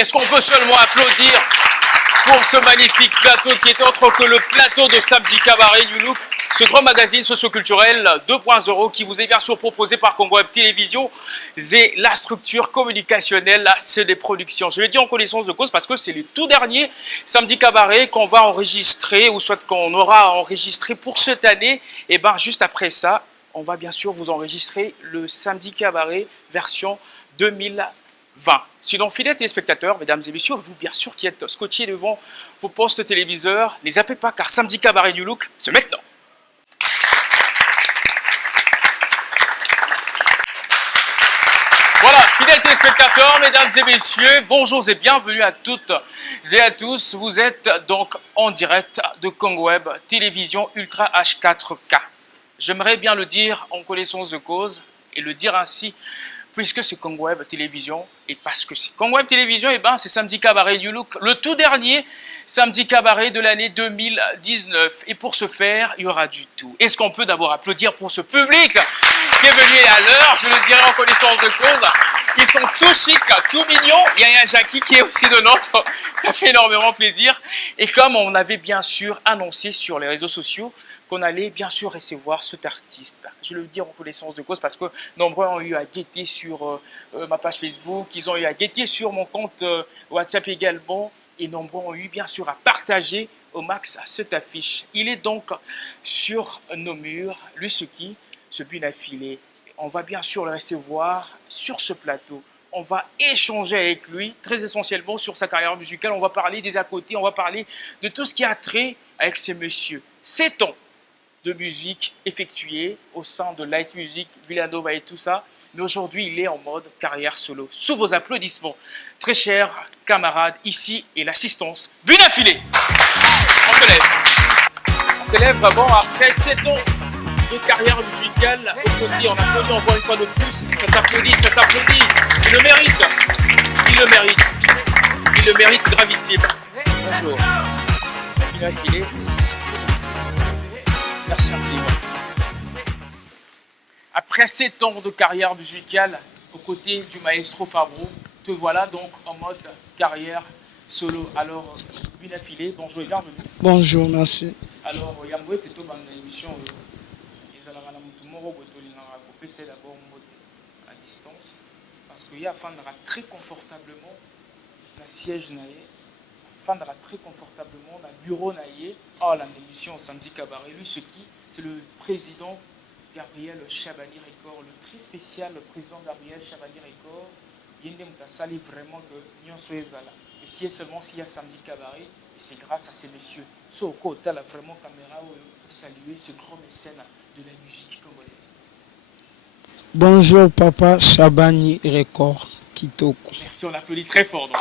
Est-ce qu'on peut seulement applaudir pour ce magnifique plateau qui est autre que le plateau de Samedi Cabaret New Look, ce grand magazine socioculturel 2.0 qui vous est bien sûr proposé par Congo Web Télévision et la structure communicationnelle, c'est des productions. Je le dis en connaissance de cause parce que c'est le tout dernier Samedi Cabaret qu'on va enregistrer ou soit qu'on aura enregistré pour cette année. Et bien juste après ça, on va bien sûr vous enregistrer le Samedi Cabaret version 2020. Sinon, fidèles téléspectateurs, mesdames et messieurs, vous bien sûr qui êtes scotchés devant vos postes téléviseurs, les zappez pas car Samedi Cabaret New Look, c'est maintenant. Voilà, fidèles téléspectateurs, mesdames et messieurs, bonjour et bienvenue à toutes et à tous. Vous êtes donc en direct de Congo Web Télévision Ultra H4K. J'aimerais bien le dire en connaissance de cause et le dire ainsi, puisque c'est Congo Web Télévision et parce que c'est Congo Web Télévision, et ben c'est Samedi Cabaret New Look, le tout dernier Samedi Cabaret de l'année 2019. Et pour ce faire, il y aura du tout. Est-ce qu'on peut d'abord applaudir pour ce public qui est venu à l'heure, je le dirai en connaissance de cause. Ils sont tous chics, tout mignons. Il y a un Jackie qui est aussi de nôtre. Ça fait énormément plaisir. Et comme on avait bien sûr annoncé sur les réseaux sociaux qu'on allait bien sûr recevoir cet artiste. Je le dis en connaissance de cause parce que nombreux ont eu à guetter sur ma page Facebook. Ils ont eu à guetter sur mon compte WhatsApp également. Et nombreux ont eu bien sûr à partager au max cette affiche. Il est donc sur nos murs, lui ce bin affilé. On va bien sûr le recevoir sur ce plateau. On va échanger avec lui très essentiellement sur sa carrière musicale. On va parler des à côté, on va parler de tout ce qui a trait avec ces messieurs. 7 ans de musique effectuée au sein de Light Music, Villanova et tout ça. Mais aujourd'hui, il est en mode carrière solo. Sous vos applaudissements, très chers camarades, ici et l'assistance, bin affilé. On se lève. On s'élève vraiment après 7 ans de carrière musicale au côté. On applaudit encore une fois de plus. Ça s'applaudit, ça s'applaudit. Il le mérite. Il le mérite. Il le mérite gravissime. Bonjour. Bin affilé. Merci infiniment. Après 7 ans de carrière musicale aux côtés du maestro Fabro, te voilà donc en mode carrière solo. Alors, bin affilé, bonjour et bienvenue. Bonjour, merci. Alors, Yamboué, tu es dans l'émission. C'est d'abord en mode à distance parce qu'il y a afin très confortablement dans le siège naïe, afin très confortablement dans le bureau naïe. Oh, l'émission Samedi Cabaret, lui, c'est le président Gabriel Chabani Record, le très spécial président Gabriel Chabani Record. Il y a vraiment que nous sommes là. Et si et seulement s'il y a Samedi Cabaret, et c'est grâce à ces messieurs. Ce côté là vraiment caméra pour saluer ce grand mécène de la musique congolaise. Bonjour papa Chabani Record, Kitoko. Merci, on applaudit très fort. Donc.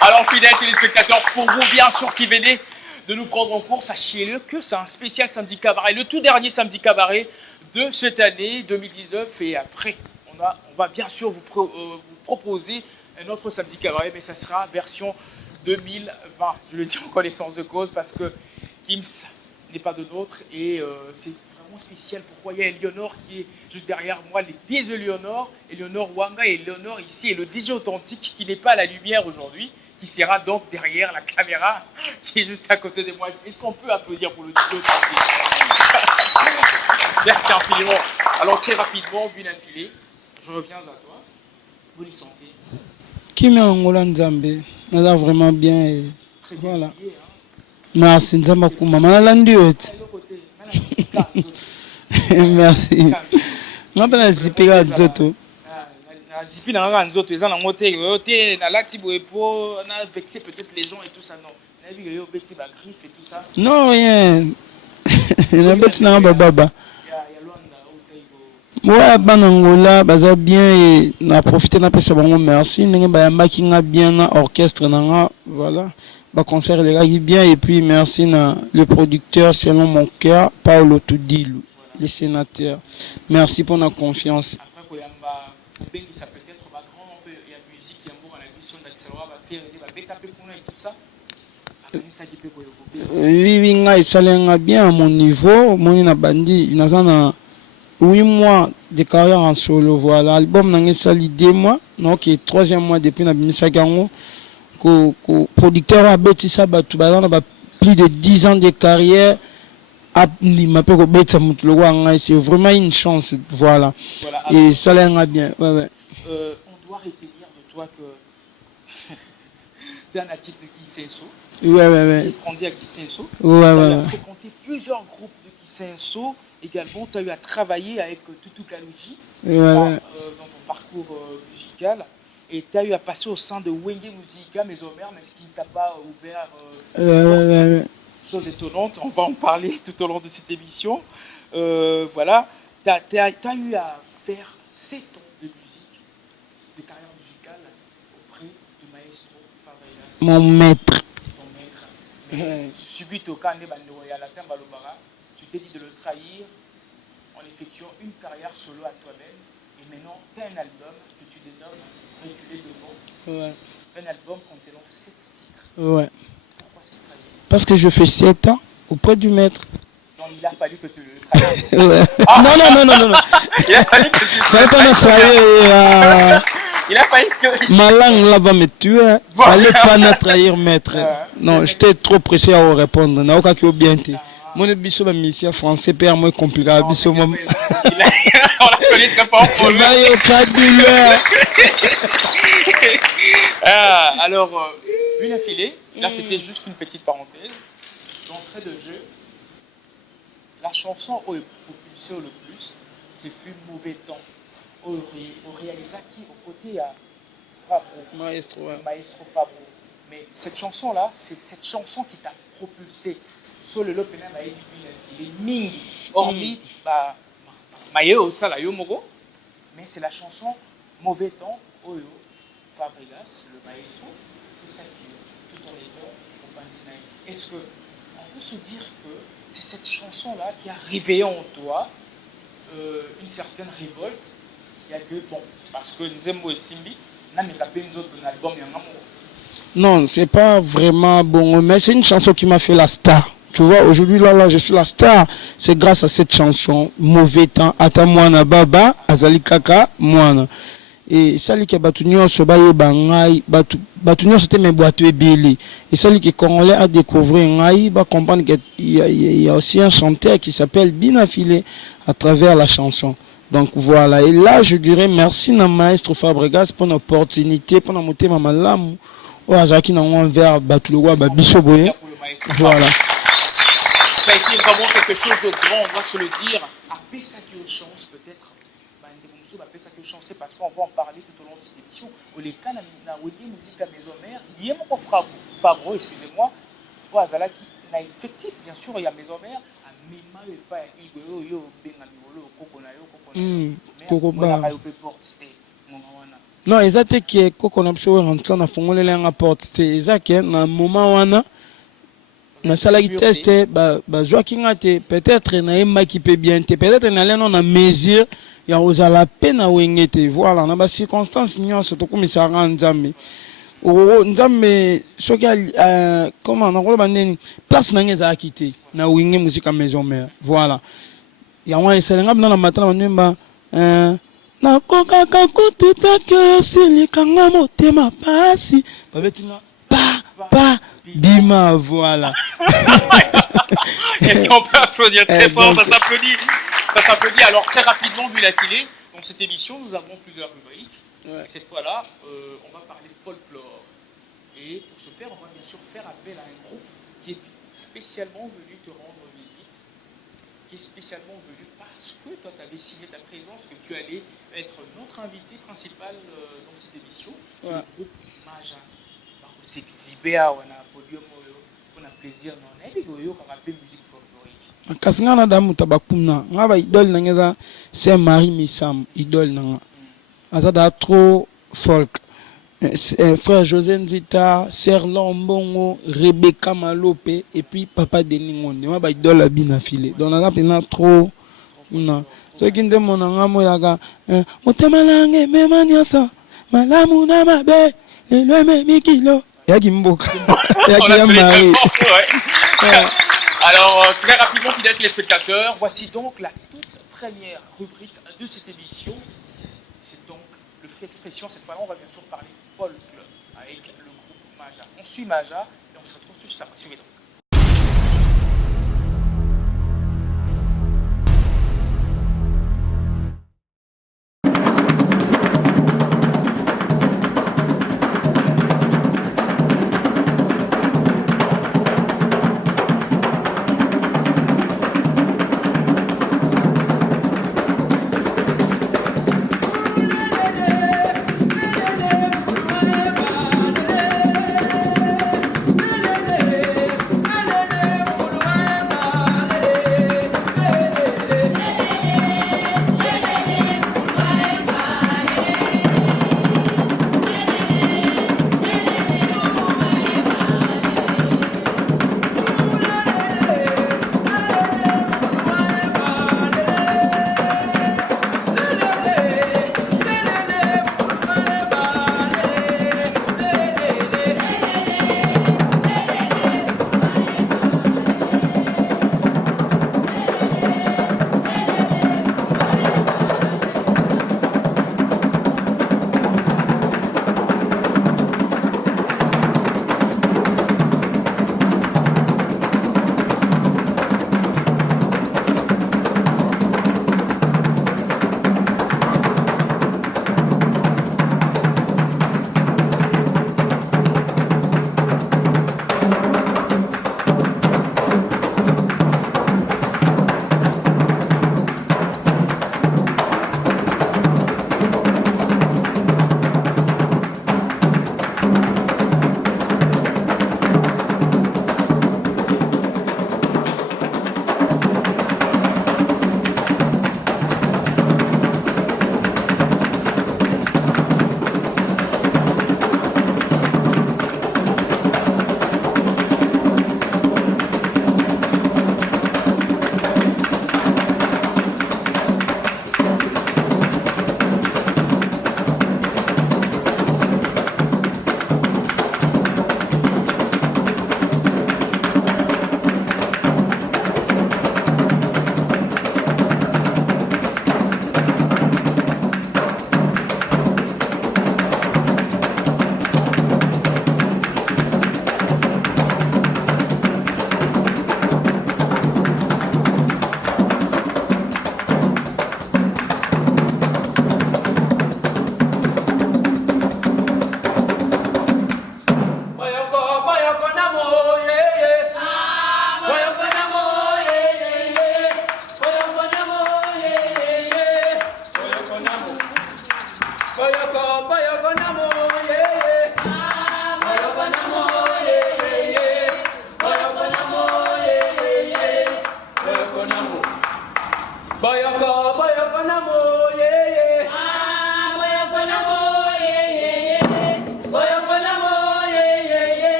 Alors fidèles téléspectateurs, pour vous bien sûr qui venez de nous prendre en cours, sachez-le que c'est un spécial Samedi Cabaret, le tout dernier Samedi Cabaret de cette année 2019. Et après, on va bien sûr vous proposer un autre Samedi Cabaret, mais ça sera version 2020. Je le dis en connaissance de cause parce que Gims n'est pas de nôtre et c'est spécial. Pourquoi il y a Eleonore qui est juste derrière moi, les DJ Eleonore, Eleonore Wanga et Eleonore ici, et le DJ authentique qui n'est pas à la lumière aujourd'hui, qui sera donc derrière la caméra qui est juste à côté de moi. Est-ce qu'on peut applaudir pour le DJ authentique? Merci infiniment. Alors très rapidement, bin affilé, je reviens à toi. Bonne santé. Qui m'a Nzambe, on a vraiment bien. Et très bien. Voilà. Merci Nzamba Kuma, merci. On va ziper à Zoto. Zipi na nga nzoto eza na ngote yote na lati boepo na vexer peut-être les gens et tout ça non. Na vu yo beti ba griffe et tout ça. Non rien. Na beti na baba. Ya Luanda au Ouais banangola baza bien et na profiter na pesa bango merci ndenge ba yambaki nga bien na orchestre na nga voilà. Ba concert les gars bien et puis merci na le producteur selon mon cœur Paolo Tudilu. Le sénateur. Merci pour la confiance. Après, il ça peut-être grand il y a musique, il y a un la mission d'Alexandra va faire des BKP pour et tout ça. Oui, oui, ça bien à mon niveau. Moi, na bandi, na 8 mois de carrière en solo. Voilà, l'album n'a sali 2 mois. Donc, 3e mois depuis la Bimisa Gango. Producteur a bêti ça, plus de 10 ans de carrière. C'est vraiment une chance. Voilà. Et ça l'a bien. Ouais, ouais. On doit retenir de toi que tu es un natif de Kisenso. Ouais, ouais, ouais. Tu as grandi à Kisenso. Ouais, tu ouais, as ouais. fréquenté plusieurs groupes de Kisenso. Également, tu as eu à travailler avec Tutu Kaluji Ouais, ouais. dans ton parcours musical. Et tu as eu à passer au sein de Wenge Musica, Mésomer, mais ce qui ne t'a pas ouvert ouais. Chose étonnante, on va en parler tout au long de cette émission. Voilà, tu as eu à faire 7 ans de musique, de carrière musicale auprès du maestro Fabrigas. Mon maître. Ton maître. Mais subito, quand tu t'es dit de le trahir en effectuant une carrière solo à toi-même. Et maintenant, tu as un album que tu dénommes Reculer devant. Ouais. Un album contenant 7 titres. Ouais. Pourquoi cette trahison? Parce que je fais 7 ans auprès du maître. Donc il a fallu que tu le trahises. Ouais. Ah. Non. Il a fallu que tu Fallait pas me trahir. Il a fallu que... Ma langue là va me tuer. Fallait pas me trahir, maître. Non, j'étais trop pressé à vous répondre. N'a aucun qui bien été. Mon biso ba mission français père moins compliqué biso On l'a connu très fort pour lui. Alors, une affilée, là c'était juste une petite parenthèse. D'entrée de jeu, la chanson où est propulsée le plus, c'est fut Mauvais Temps. Au réalisé qui au côté à Fabro, Maestro Fabro. Mais cette chanson-là, c'est cette chanson qui t'a propulsé. Sur le lot, il est mingi. Hormis, Maïeo, ça, la Yomoro. Mais c'est la chanson Mauvais Temps, Oyo, Fabregas, le maestro, et ça tout en étant au Banzinaï. Est-ce qu'on peut se dire que c'est cette chanson-là qui a réveillé en toi une certaine révolte? Il y a que, bon, parce que Nzembo et Simbi, n'a pas une autre album, il y a un amour. Non, c'est pas vraiment bon, mais c'est une chanson qui m'a fait la star. Tu vois, aujourd'hui, là, je suis la star. C'est grâce à cette chanson, Mauvais Temps, Ata Moana Baba, Azali Kaka, Moana. Et ça, qui a battu se baye bangai, battu c'était mes boîtesébélées. Et ça, qui Congolais a découvert ngai, va comprendre qu'il y a aussi un chanteur qui s'appelle Binafilé à travers la chanson. Donc voilà. Et là, je dirais merci à Maestro Fabregas pour l'opportunité, pour la montée ma malam. Ozaki na envers Batulwa Bisoboye. Voilà. Ça a été vraiment quelque chose de grand, on va se le dire. Après ça qui aux chance peut-être. Après ça qui aux chance, c'est parce qu'on va en parler tout au long de cette émission. Au les cas na Wenge Musica Mésomer, il y a mon Fabro, excusez-moi. Voilà qui na effectif bien sûr, il y a Mésomer, à Mima et pas Igo yo benga miolo kokona yo kokona. Mais on porte. Non, exactement que quand on a besoin de rentrer dans fond les langues porte, exactement na moment wana na sala qui teste joa kingate peut-être na ema qui peut bien te peut-être na leno na mesure ya ozala peine na wengete voilà na ba circonstances nyonso to komisa nzambe o nzambe soki comment na ko bandeni place na ngeza akite na Wenge Musica Mésomer voilà ya wana eselenga na matana nyumba nakokaka kututa ke silikanga motema pasi babetinga pa bima voilà. Est-ce qu'on peut applaudir très fort? Ça s'applaudit. Alors très rapidement vu la filée dans cette émission nous avons plusieurs rubriques. Ouais. Et cette fois-là on va parler folklore et pour ce faire on va bien sûr faire appel à un groupe qui est spécialement venu te rendre visite, qui est spécialement venu parce que toi tu avais signé ta présence, que tu allais être notre invité principal dans cette émission. C'est le groupe Maja. S'exhiber on a podium on a plaisir non et on a musique folklorique. Kasi nga na damu tabakuna nga ba idole na ngeza c'est Marie Missam idole na nga azada trop folk frère José Nzita, Sœur Lombongo, Rebecca Malope et puis Papa Denis Ngonde nga ba idole la Binafilé donc na pena trop na so kinde mona nga moyaga motema lange mema nyasa malamu na mabe le memi kilo yaki mboka yaki ya Marie. Alors très rapidement fidèles téléspectateurs, voici donc la toute première rubrique de cette émission. C'est donc le Free Expression. Cette fois-là, on va bien sûr parler folk avec le groupe Maja. On suit Maja et on se retrouve tout de suite après. Suivez donc.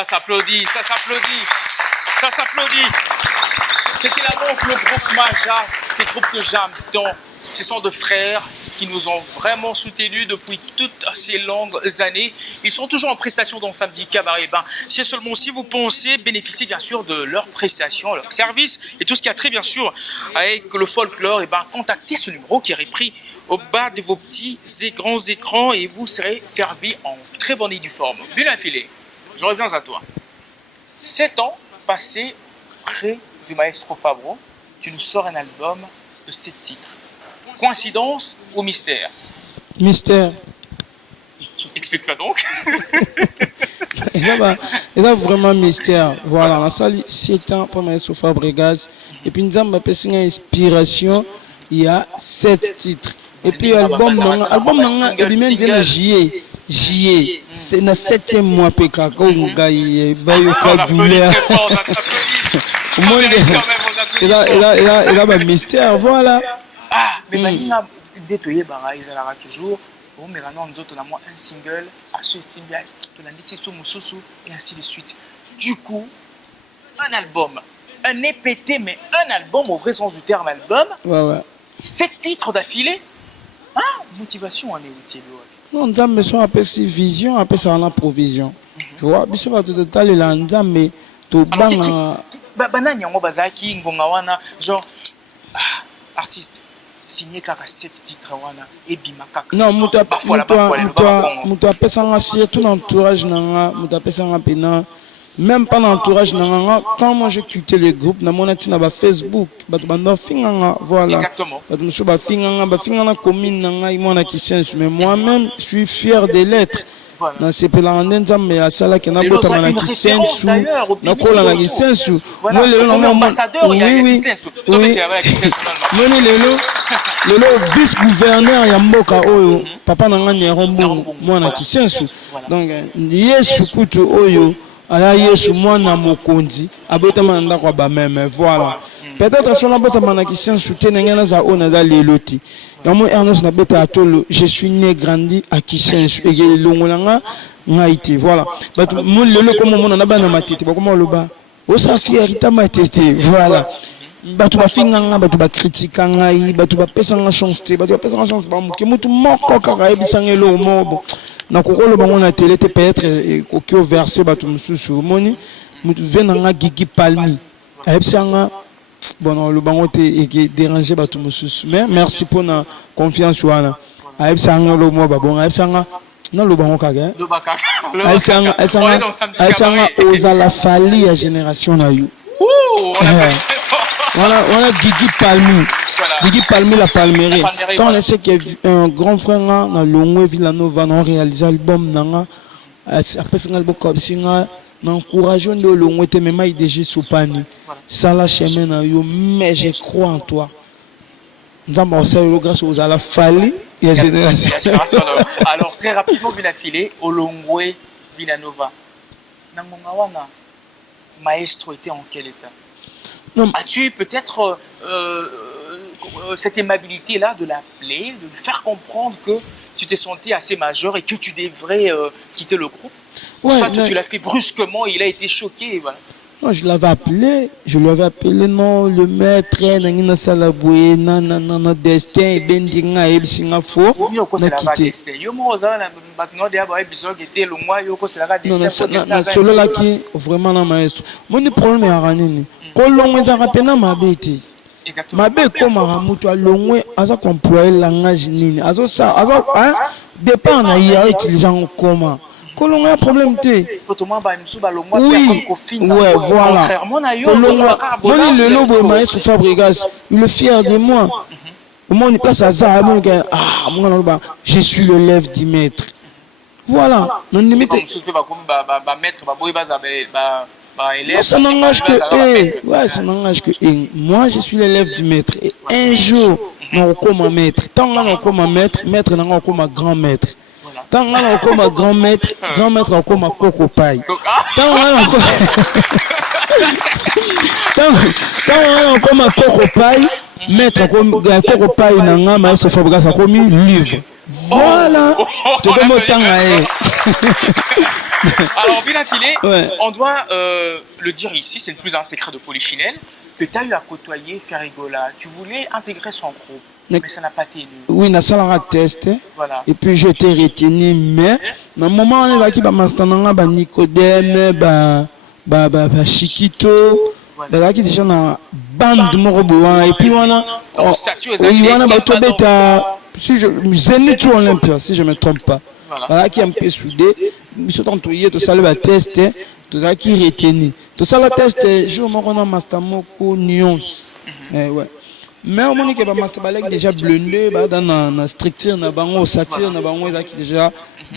Ça s'applaudit, ça s'applaudit, ça s'applaudit. C'était là donc le groupe Maja, ces groupes que j'aime tant. Ce sont deux frères qui nous ont vraiment soutenus depuis toutes ces longues années. Ils sont toujours en prestation dans Samedi Cabaret. C'est seulement si vous pensez bénéficier bien sûr de leurs prestations, leurs services et tout ce qui a trait bien sûr avec le folklore, contactez ce numéro qui est repris au bas de vos petits et grands écrans et vous serez servi en très bonne et due forme. Bien affilé, je reviens à toi. 7 ans passés près du maestro Fabro, qui nous sort un album de 7 titres. Coïncidence ou mystère? Mystère. Explique-moi donc. Et là, vraiment mystère. Voilà, on a sali 7 ans pour Maestro Fabregas. Et puis nous avons une inspiration. Il y a 7 titres. Et puis l'album, et puis même le J.E. C'est le 7e mois PK. Il a un mystère, voilà. Ah, mais Banina, détoyé, ils ont toujours. Mais maintenant, nous autres, on a moins un single, à ce single, on a laissé sous Moussousou, et ainsi de suite. Du coup, un album, un EPT, mais un album, au vrai sens du terme, album. Ouais. 7 titres d'affilée. Ah, motivation, on est utile. Non, nous avons besoin de vision, après ça, on a provision. Tu vois, bisous à tout le temps, les gens, mais tout bang. Banani, on va bazaki, ngongawana, genre, artiste. Signé kaka 7 titres wana et bima kaka. Non, mutu apesanga surtout l'entourage nanga, mutu apesanga pena. Même pas l'entourage nanga, quand moi j'ai quitté le groupe, na mona tina ba Facebook, batu banda finganga, voilà. Exactement. Batu musu ba finganga commune nanga, imona kisensu, mais moi-même je suis fier des lettres. Na sepela ndenza me asala kena bota mana kisensu na kola na kisensu moi lelo na ambassadeur ya kisensu to bete ya kisensu noni lelo vice gouverneur ya mboka oyo papa na ngani ya Rombongo mwana kisensu donc Yesu kutu oyo aya Yesu mwana mokonzi abota manda kwa ba meme voilà peut-être sur la bota mana kisensu tenengena za ona da leloti. Je suis né, grandi à Kisensu. Et l'ongolanga ngaïti. Voilà. Mon lelo comme on a ban ma tête. Comment le bas? Au safiarita ma tête. Voilà. Batu ba finganga, batu ba critica ngai, batu ba pesa nga chance te, batu ba pesa nga chance ba muke mutu moko kaka ebisangelo mo. Na kokolo bango na télé te peut-être kokio verser batu mususu. Moni mutu venanga Gigi Palmi. Ebisanga bon, le bango est dérangé par tout le monde. Mais merci pour la confiance. Aïe, ça a le mot, bon, aïe, ça a non, le bango kaga. Le baka. Aïe, ça a osé la falie à génération na you. Voilà, Gigi Palmi. Gigi Palmi, la Palmeraie. Quand on sait qu'un grand frère dans Longwe Villanova a réalisé l'album, après c'est un album comme ça. N'encourageons de l'ongwe te même IDG Soupani. Ça la chemin na yo, mais je crois en toi. Nous avons aussi grâce aux à la falie et à la génération. Alors très rapidement, vu la filée, Olongwe Villanova. Nangongawana, maestro était en quel état? As-tu peut-être cette aimabilité-là de l'appeler, de lui faire comprendre que tu t'es senti assez majeur et que tu devrais quitter le groupe? Soit tu l'as fait brusquement, il a été choqué, voilà. Non, je lui avais appelé, non, le maître, Nangina Salaboué, non, destin, Bendinga, Ebsinga, faux. Non, solo là qui vraiment na maestro. Mon problème est à Ranini. Quand l'on est à rapena ma bête. Ma bête comme un mutu à l'ongwe, à ça qu'on emploie langage nini. À ça, hein, dépend à y aller utiliser en commun. Kolongo a un problème té. Oui, ouais, voilà. Kolongo, le lobo maestro Fabregas, il est fier de moi. Au moins, il passe à ça, je suis le lève du maître. Voilà. Non, limite. Ça n'engage que, ouais, ça n'engage que, moi, je suis l'élève du maître. Et un jour, on comme un maître. Tant qu'on comme un maître, maître, on comme un grand maître. Tant qu'on a comme un grand maître a comme un coco paille. Tant qu'on a comme un coco paille, maître comme un coco paille, n'a pas se Fabregas a comme un livre. Voilà. Tu comme autant Alors, bien affilé, Ouais. on doit le dire ici, c'est le plus un secret de Polichinelle, que tu as eu à côtoyer Ferrigola. Tu voulais intégrer son groupe, mais ça n'a pas tenu. Oui, na salara test. Voilà. Et puis j'ai été retenu, mais dans le moment on est là qui va m'installer, ba Nicodème, ba Chiquito, ba là qui déjà na bande moroboa et puis voilà. Donc, ça, tu es Oui, voilà, un ba Tobeta, si je Zénith ou Olympia, si je me trompe pas. Voilà. Voilà qui est un peu soudé. Ils sont entourés, tout ça le test, tout ça qui retenu. Tout ça le test, je me rends master moko nuance. Ouais. Mais au moment que ba master balek déjà blindé ba dans na structure na bango satire na bango là qui déjà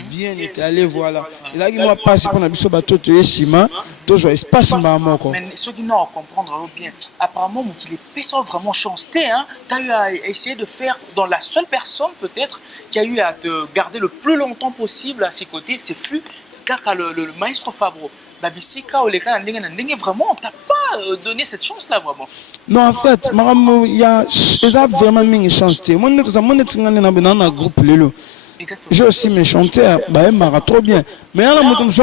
bien étalé voilà. Et là qui moi passe pour na biso bateau to esima toujours espace ma moko. Mais ceux qui n'ont comprendre bien, apparemment, il est personne vraiment chanceux. Hein? Tu as eu à essayer de faire dans la seule personne peut-être qui a eu à te garder le plus longtemps possible à ses côtés, c'est fut Kaka, le maestro Fabro. Babisika ou les cas vraiment, on t'a pas donné cette chance-là vraiment. Non, en fait, il y a vraiment une chance. Moi, je suis dans un groupe Lelo. J'ai aussi mes chanteurs, bah, trop bien. Mais là, je suis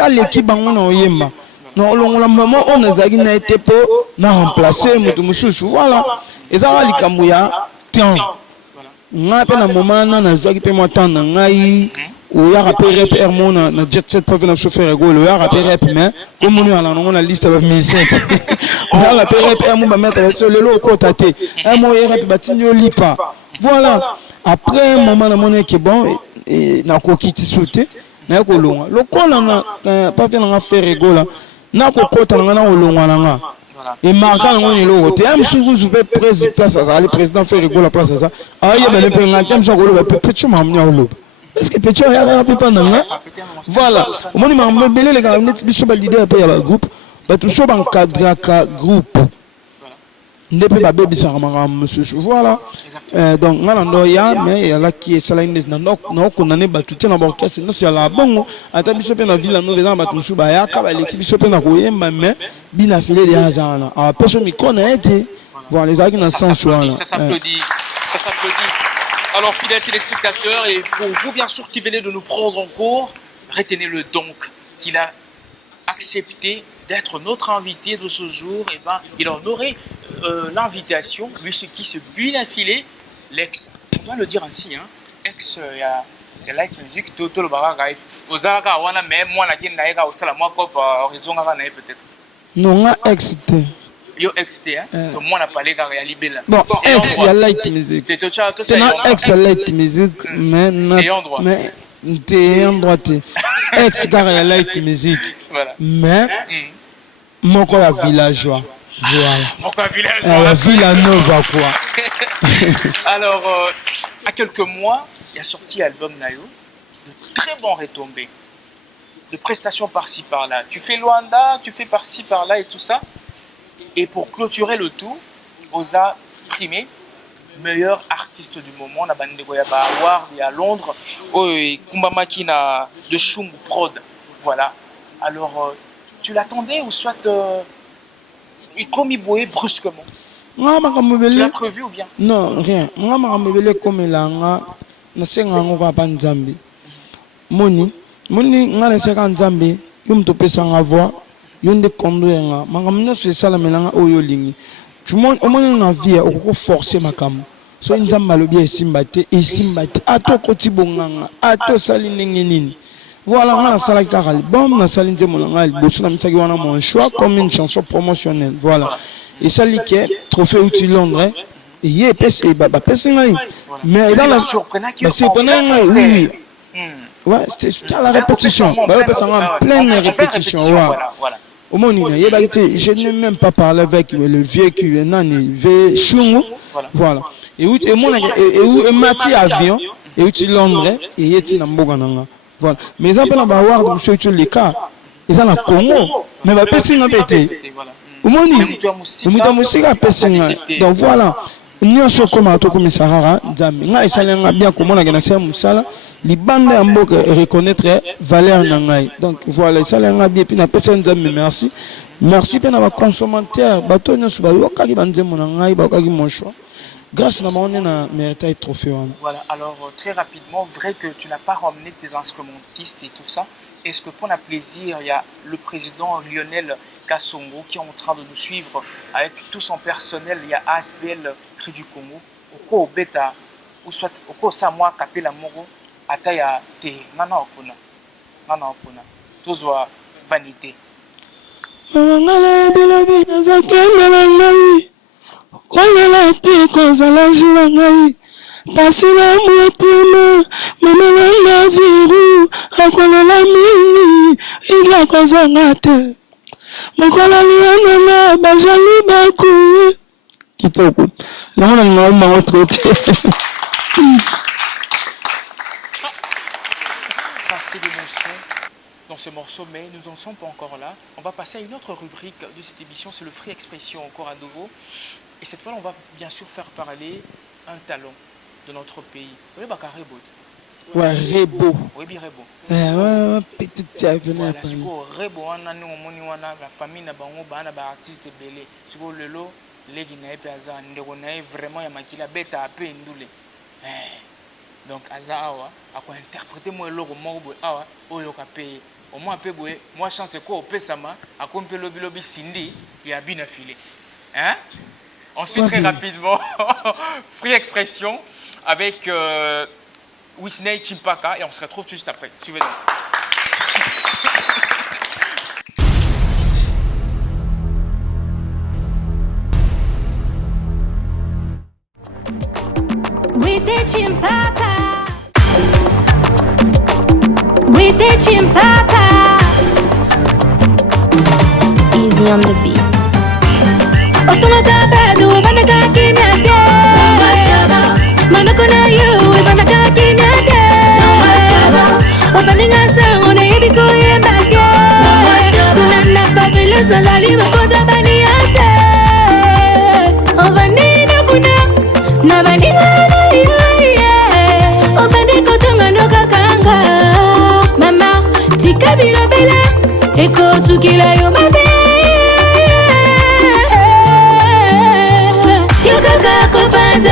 à l'équipe, on a yemba. Non, le moment on a été pour remplacer, voilà. Et ça va, les Kamouya, tiens. On a un moment, on a joué avec moi, où il y a rappelé rap mon na jet set pour venir chauffer rigolo il y a rappelé rap mais comme on est dans la liste de musiciens il y a rappelé rap mon va mettre sur le lot côté mon rap batinyo lipa voilà après un moment na mon qui bon et na ko kiti sauter na ko longa le col na pas venir faire rigolo na ko kota na olonga na et marquant on est là côté am sous vous président ça le président fait rigolo place ça ah il y a ben le ngam ça ko le petit mamnya olo. Est-ce que Pétion est un peu pendant voilà. Au moment où je les gars, nous sommes leader pour le groupe, nous sommes encadrés à groupe. Depuis ma bébé, ça m'a monsieur. Voilà. Donc, on a mais il y a là qui est salarié. Non, on a battu dans l'orchestre. Nous sommes là. Bon, à ta biso na ville, nous venons battre monsieur Baya, car l'équipe biso na koye, mais bien affilé des hasards. Alors, personne m'y connaît. Voilà, les gens qui n'ont pas choix. Ça s'applaudit. Ça s'applaudit. Alors, fidèles téléspectateurs, et pour vous, bien sûr, qui venez de nous prendre en cours, retenez-le donc qu'il a accepté d'être notre invité de ce jour. Et ben, il en aurait l'invitation, lui, ce qui se bien affilé, l'ex, on doit le dire ainsi, hein, ex, il y a Light Music, tout le bagage, Ozaka, wana, mais moi, la guine, naïga, au salama, quoi, horizon, peut-être. Non, on a excité. Yo XT, hein? Donc moi on a parlé car il y a libé là. Bon, ex il y a Light Music. Tu as ex Light Music, mais t'es en droit. Ex car il y a Light Music. Mais mon quoi la villageois. Voilà. Mon quoi villageois. La Villanova quoi. Alors à quelques mois, il a sorti l'album Nayo, de très bons retombées, de prestations par-ci par-là. Tu fais Luanda, tu fais par-ci par-là et tout ça. Et pour clôturer le tout, Oza primé meilleur artiste du moment. On a bandé Award et à Londres. Et Kumbama Kina de Shung Prod. Voilà. Alors, tu l'attendais ou soit il commis boé brusquement? Tu l'as prévu ou bien? Non, rien. Moi, je suis comme il a na senga ngoka pa Nzambe. Moni, ngana senga Nzambe, yum to pesa voix. Yonde conduire nga mangamna se sala melanga oyo lingi tumo omona na vie okoko forcer makam so Nzamba lobi esimbate ato koti bonganga ato sali ndenge nini voilà nga na sala ka album na sali nze monanga liboso na misaki wana mon choix comme une chanson promotionnelle voilà et sali ke trophée outil Londres et yé pese ba pese ngai mais dans la surprenant oui ouais c'était à la répétition bah parce en pleine répétition voilà. Au moment je n'ai même pas parlé avec le vieux qui est nani, vieux Chungu, voilà. Et où Mati avion, et où tu Londres, et il est en voilà. Mais ça peut avoir donc sur les cas, ils ont la Congo, mais va passer un pété. Au moment où musique a passé donc voilà. Nous sommes comme à tout comme Sahara, Zambie. Nous sommes bien comme on a gagné ça, Moussala. Les bandes reconnaître valeur nangai. Donc voilà, ça l'a bien puis na personne Zambie merci. Merci pour nos consommateurs. Bateau nous sur bateau kaki banze mon nangai, bateau kaki mon choix. Grâce à moi on a mérité trophée. Voilà. Alors très rapidement, vrai que tu n'as pas ramené tes instrumentistes et tout ça. est-ce que pour un plaisir, il y a le président Lionel Kassongo qui est en train de nous suivre avec tout son personnel. Il y a ASBL Cri du Congo, Oko Beta, ou soit Oko Samoa Kapela Moro, Ataya Te, Nana Okuna, Tozwa Vanité. Mamangala bilobi nazakenda na ngai kolela te kozala jula ngai pasi na motema mamela na viru akolela mingi idla kozwanga te mokola liana na bajali bakuye kitoko nango na mango tro te. Passer d'émotion dans ce morceau, mais nous n'en sommes pas encore là. On va passer à une autre rubrique de cette émission, c'est le Free Expression encore à nouveau. Et cette fois, on va bien sûr faire parler un talent de notre pays. Oui, Bakarebo. Ouais, Rebo. Oui, Birebo. Petite tiape. Voilà, si vous Rebo, on a la famille n'a pas artiste belé. Si vous le lot, les Guinéens, vraiment, il y a makila bêta à peu indoulé. Donc, Azawa, à quoi interpréter moi le morbo, awa, oyo kapé. Au moins, un peu, moi, chance c'est quoi, au Pesama, à quoi le lobby Cindy, il y a bien affilé. Hein? Ensuite, très rapidement, Free Expression avec Whitney Chimpaka et on se retrouve juste après. Suivez donc. Whitney Chimpaka, Whitney Chimpaka, easy on the beat. Otomata bedu banaka kimete, manakona you banaka kimete. Obaninga sangone ibiko yemake, nana fabulous nalali makosa baniase. Obanina kuna na baninga ye, obandiko tunga noka kanga. Mama tika bilobele, eko sukila yo mabe.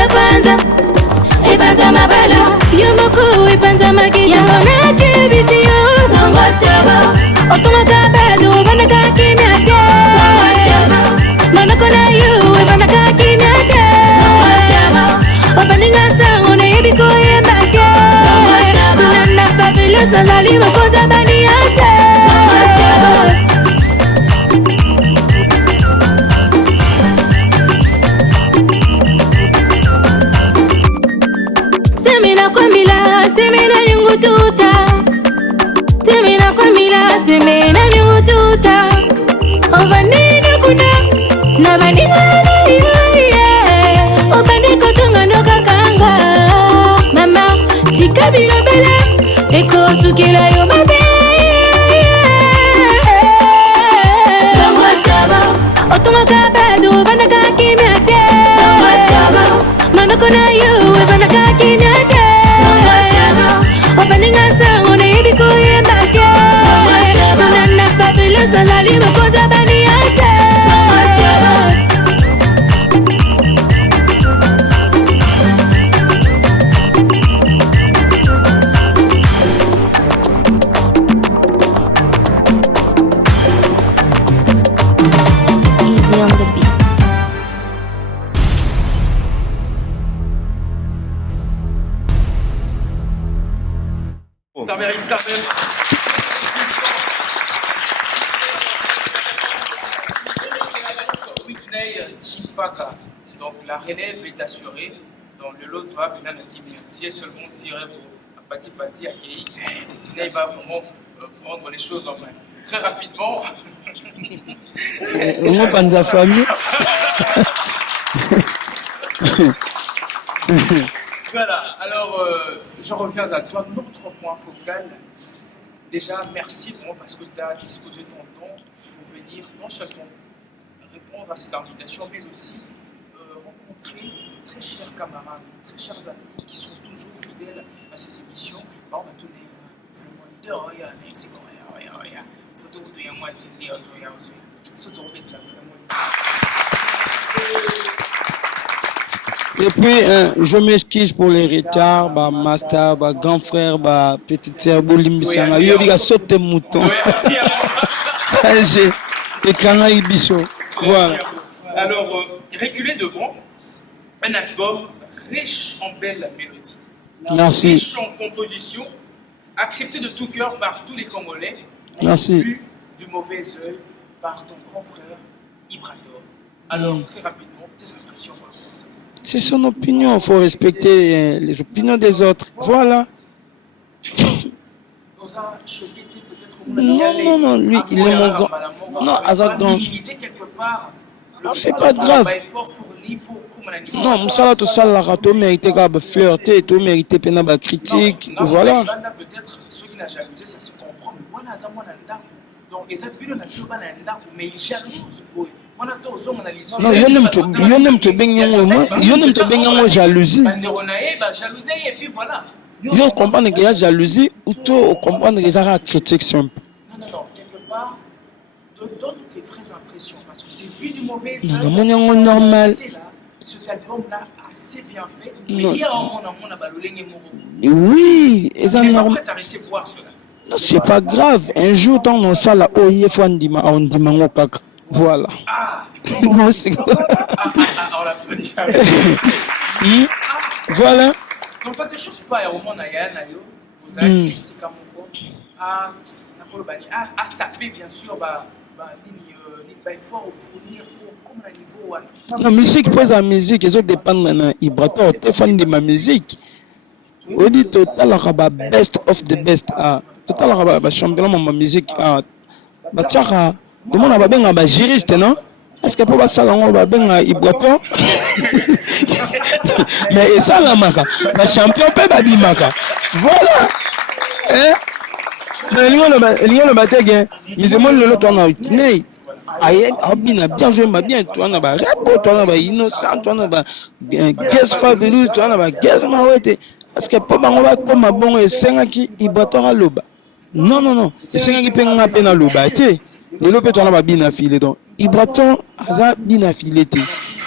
Panza, e panza mabala, yomoku e panza magi, yamona ke visio, sangataba, otomata bedu banaka kimete, sangataba, manakona you e banaka kimete, sangataba, obaninga sangone ibiko yembake, sangataba, nana fabulous nalali makosa baniase, sangataba. Semina nyungututa, semina kwa mila, semina nyungututa. Obanina kuna, na banina ye. Obandiko tunga noka kanga. Mama, tika bila bela, eko sukila yo mabe. Sangataba, otunga kabedu banaka kimete. Sangataba, manakona you banaka kimete. Obaninga sangone ibiko yembake, nana fabulous nalali makosa baniase. Easy on the beat. Ça mérite quand même. Whitney Chimpaka. Donc la relève est assurée. Donc le lot doit venir si est seulement tiré pour Pati Pati accueilli. Whitney va vraiment prendre les choses en main. Très rapidement. On va la famille. Voilà, alors je reviens à toi. Notre point focal, déjà merci vraiment parce que tu as disposé ton temps pour venir non seulement répondre à cette invitation, mais aussi rencontrer de très chers camarades, de très chers amis qui sont toujours fidèles à ces émissions. On va te dire, vraiment leader, il y a un ex, il y a photo de Yamwa Tidli, Ozoya, c'est de la vraiment. Et puis, je m'excuse pour les retards, bah, master, bah, grand frère, bah, petite sœur, Bolimbisanga, yo, il a sauté mouton. J'ai écran Ibiso. Voilà. Alors, reculer devant un album riche en belles mélodies, Merci. riche en composition, accepté de tout cœur par tous les Congolais, et Merci. vu du mauvais œil par ton grand frère Ibrator. Alors, très rapidement, tes impressions par rapport à ça. C'est son opinion, il faut respecter les opinions des autres. Voilà. Vous a choqué peut-être Non, lui, il est mon grand. Non, Azad grand. Non, c'est pas grave. Non, Moussala, tout ça, la rato mérité qu'à flirter, tout mérité pena ba critique, voilà. Peut-être ceux qui n'ont jalousé, ça se comprend, mais moi, j'ai un donc, ils ont pu mais ils jalousent. Non, yo n'aime te baigner en jalousie. Et puis voilà. Yo comprendre qu'il y a jalousie ou tout comprendre qu'il y a critique simple. Non, quelque part, donne tes vraies impressions parce que c'est vu du mauvais œil. Non, normal. Cet album-là, assez bien fait. Mais il y a un monde oui, et ça normal. à recevoir cela. Non, c'est pas grave. Un jour, dans nos salles, on dit voilà. Non, c'est on l'applaudit. Voilà. Donc ça ne te choque pas, au moment vous avez ici comme à saper bien sûr, il faut fournir comme le niveau. Non, musique, pose la musique, ils ont dépendre de Ibrator, téléphone de ma musique. On dit total, best of the best. Total, champion de ma musique. Tchaka, le monde a bien un juriste, non? Est-ce que pour ça, on va bien Ibrator? Mais ça, la maca, la champion peut pas dire maca. Voilà. Hein? Mais il y a le bataille, mais c'est moi le tournoi. Mais, aïe, bien joué, bien, toi, on a pas repos, toi, on a innocent, toi, on a pas guest fabuleux, toi, on a pas guest mawete. Parce que pour on va comme un bon et 5 qui Ibrator à l'oba. Non, c'est 5 qui peignent à peine à l'oba. Les lopes, on a pas bien affilé. Donc, Ibrator a bien affilé.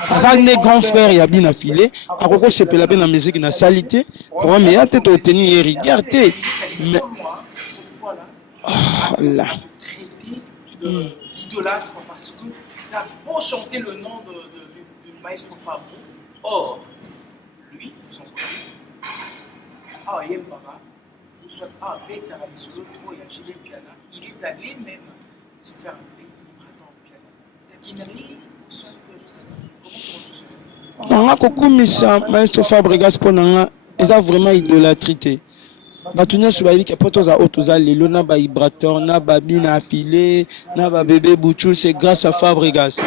Azak ne grand frère il a bien affilé. À quoi c'est la peine la musique na salité. Pour moi, mais à tête au tenir et regarder. Mais cette fois-là, là. d'idolâtre parce que tu as beau chanter le nom du maestro Fabro. Or, lui, son collègue, soit Beta Solo, il est allé même se faire appeler Ibrator piano. Taquinerie, soit je sais pas. On a kokumisa maestro Fabregas ponanga eza vraiment idolâtrité. Batunya subabi ke potoza otoza lelo na ba Ibrator na babi na affilé na ba bébé Bouchou, c'est grâce à Fabregas.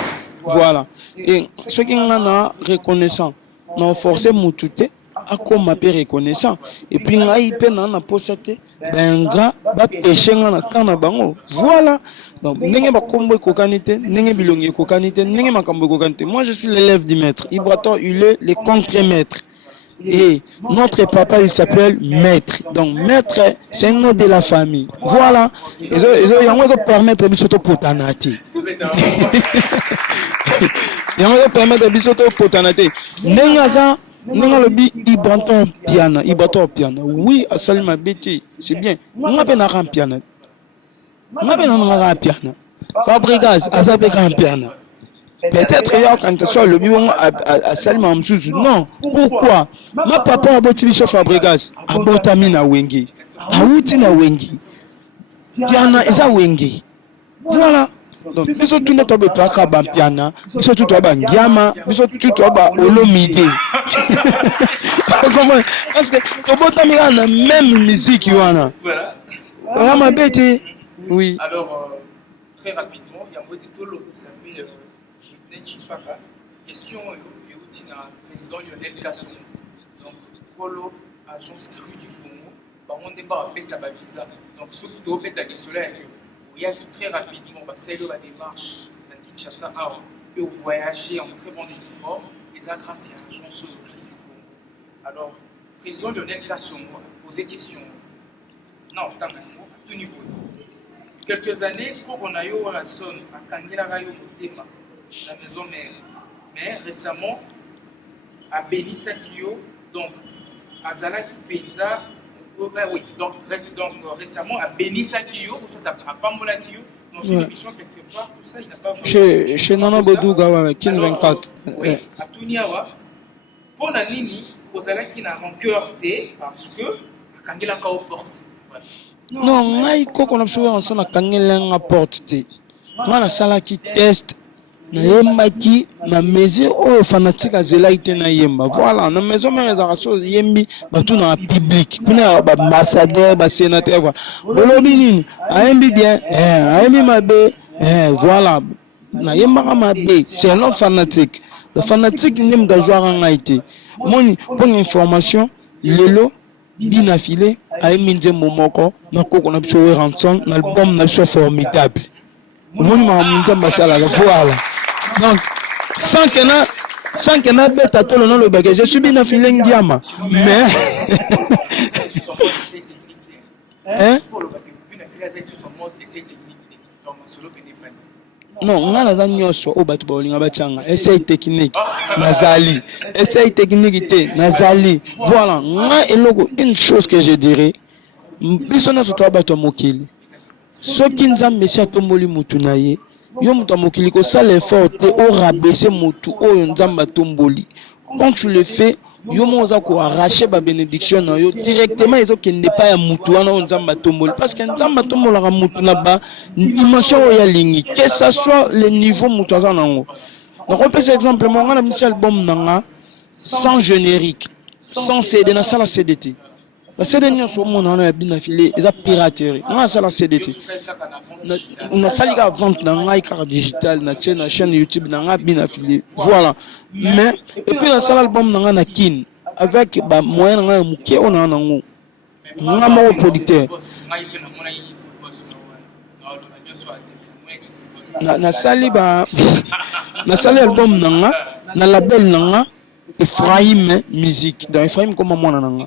Voilà. Et ce qui ngana reconnaissant, non forcé mutute akoma pe reconnaissant. Et puis ngai pe na posate ben gras ba péché ngana kana bango. Voilà. Donc ndenge ba kombo kokanité, ndenge bilongi kokanité, ndenge makambo kokanité. Moi je suis l'élève du maître. Ibrator il est le contre-maître. Et notre papa il s'appelle Maître. Donc Maître c'est un nom de la famille. Voilà. Ils ont permettre de se potanati. Ils ont permettre de se potanati. Nengaza Nenga le bi Ibrator piano. Oui, à Salima Béti, c'est bien. On a bien un piano. On a bien un piano. Fabregas, Azabé un piano. Peut-être quand tu sois le bilan à Salima Msouzou. Non. Pourquoi? Ma papa a bâti sur Fabregas. A bâti na Wengi. A outi na Wengi. Piano est à Wengi. Voilà. Donc, biso tout notre beto akaba piano, biso tout aba ngiama, biso tout aba olomide. Comment? Parce que to bota mi na même musique wana. Voilà. Ma bête. Oui. Alors, très rapidement, il y a un mot de Tolo qui s'appelle Chipaka. Question et outil na président Lionel Kassoum. Donc, Polo, agence crue du Congo, on débat à sa visa. Donc, surtout au pétale solaire. Il y a qui très rapidement, c'est la démarche dans Kinshasa et au voyager en très bonne uniforme, et ça grâce à l'agence au prix du Congo. Alors, le président Lionel Kassoum a posé question. Non, tant à tout niveau. Quelques années, pour on a eu à son à Kangela Rayo Motema, la maison mère. Mais récemment, abenisaki yo donc azalaki penza oui donc récemment abenisaki yo apambolaki yo dans une émission quelque part tout ça il n'a pas chez Nana Bodouga ouais Kin 24 oui atuni awa pona nini ozalaki na rancœur te parce que akangelaka au porte non ngai koko na biso yanso nakangelenga porte te nga nasalaki test nayembaki na mesure oyo fanatique azelaki te nayemba voilà na maison mère ezalaka so yembi bato na public kuna baambassadeur basénateur voilà bolobi nini ayembi bien ayembi mabe voilà nayembaka mabe c'est un fanatique le fanatique nde mutu azwaka ngai te moni mpona information lelo bina file ayembi nzembo moko na koko na biso ranson na album na biso formidable moni mamunta masalaka voilà donc sans que na beta tolo na lobaka je suis bina file ndiama mais hein non nga naza nyonso oyo bato baolinga batianga essaye technique nazali essaye technique te nazali voilà nga eloko une chose que je dirais biso nyonso toa bato ya mokili soki nzambe esi atomboli mutu na ye yo mutu ya mokili kosala effort te orabaisse mutu oyo nzambe atomboli quand tu le fais yo mo oza koarrache babénédiction na yo directement ezokende pa ya mutu wana oyo nzambe atomboli parce que nzambe atombolaka mutu na badimension oyo alingi que ça soit le niveau mutu aza nango nakopesa exemple mo nga na misi album nanga sans générique sans cd nasala cd te basede nyonso omona wana ya bina file eza piraterie nga nasala cd te nasali kaka vente na ngai kaka digital natie na chaîne YouTube na ngai bina file voilà mais et puis nasala album na ngai na kin avec moyen na ngai ya moke oyo na nango nga moko producteur nasali album na nga na label na nga Ephraim musique dans Ephraim comme mwana na nga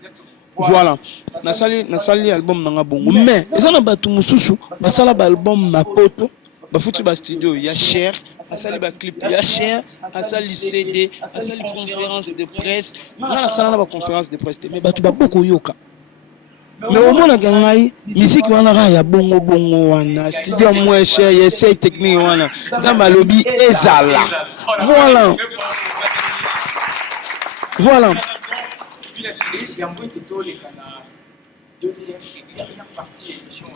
voilà nasali album nanga bongo mais eza na bato mosusu basala ba album na poto bafuti ba studio ya cher asali ba clip ya cher asali CD asali conférence de presse nga nasala na ba conférence de presse mais bato baboko yoka mais au moins ngai musique wana ra ya bongo wana studio moins cher ya essai technique wana nzamba lobi ezala voilà deuxième et dernière partie de l'émission.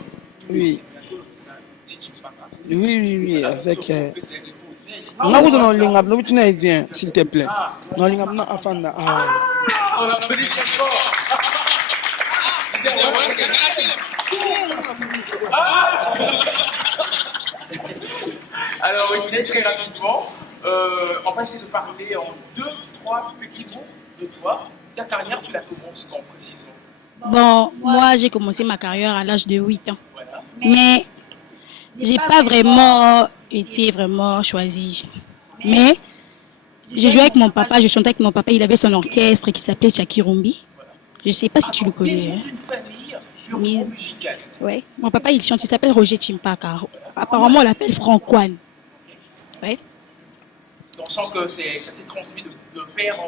Oui, avec. On a besoin d'un lingam, nous tu n'as s'il te plaît. Non lingam na afanda. On a pris alors, oui, très rapidement, on va essayer de parler en 2-3 petits mots de toi. Ta carrière, tu la commences quand précisément? Bon, moi j'ai commencé ma carrière à l'âge de 8 ans. Voilà. Mais j'ai pas vraiment été choisie. Mais j'ai joué avec mon papa, je chantais avec mon papa, il avait son orchestre qui s'appelait Chakirumbi. Je sais pas si tu le connais. Une famille purement musicale. Ouais, mon papa il chante, il s'appelle Roger Chimpaka. Apparemment on l'appelle Francoine. Ouais. Donc on sent que ça s'est transmis de père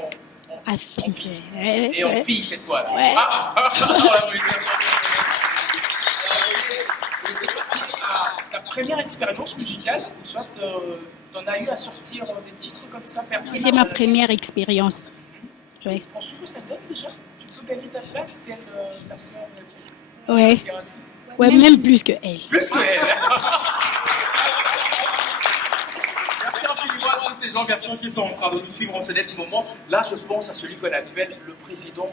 en fils. Et en fille cette fois. Ouais. Ta première expérience musicale, soit t'en as eu à sortir des titres comme ça? C'est ma première expérience. Ouais. Penses-tu que ça donne déjà? Tu peux gagner ta place telle ta soeur? Ouais. Ouais, même plus que elle. Plus que elle. Merci infiniment à tous ces gens, merci qui sont en train de nous suivre en ce dernier moment. Là, je pense à celui qu'on appelle le président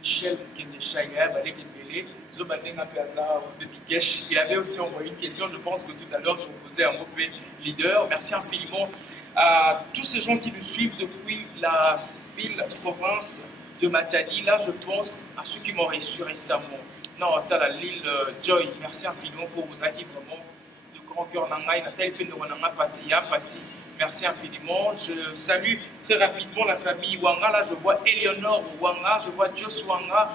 Michel Kendeshaya, il avait aussi envoyé une question, je pense que tout à l'heure, je vous posais un mot leader. Merci infiniment à tous ces gens qui nous suivent depuis la ville, province de Matadi. Là, je pense à ceux qui m'ont reçu récemment. Non, à la l'île Joy, merci infiniment pour vos acquis vraiment de grand cœur. Merci infiniment. Je salue très rapidement la famille Wanga. Là, je vois Eleonore Wanga, je vois Joss Wanga,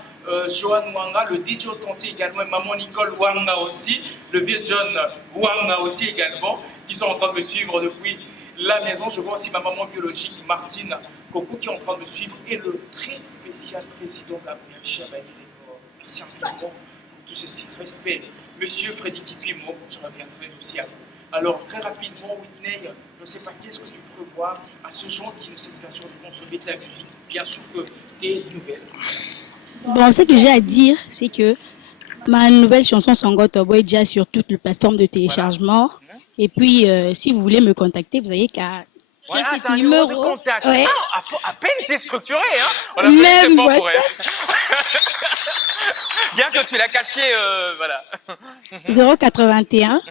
Johan Wanga, le DJ Authentique également, et maman Nicole Wanga aussi, le vieux John Wanga aussi également, qui sont en train de me suivre depuis la maison. Je vois aussi ma maman biologique, Martine Coco qui est en train de me suivre et le très spécial président Gabriel Chabani. Merci infiniment pour tout ceci. Respect. Monsieur Freddy Kipimo, je reviendrai aussi à vous. Alors, très rapidement, Whitney, je ne sais pas qu'est-ce que tu prévois à ce gens qui ne cessent bien sûr de consommer de la musique, bien sûr que tes nouvelles. Bon, ce que j'ai à dire, c'est que ma nouvelle chanson Sangotobo est déjà sur toutes les plateformes de téléchargement. Voilà. Et puis, si vous voulez me contacter, vous avez qu'à... Voilà, t'as un numéro de contact. Ouais. Ah, à peine déstructuré, hein. On a fait fort pour elle. Bien que tu l'as caché, voilà. 081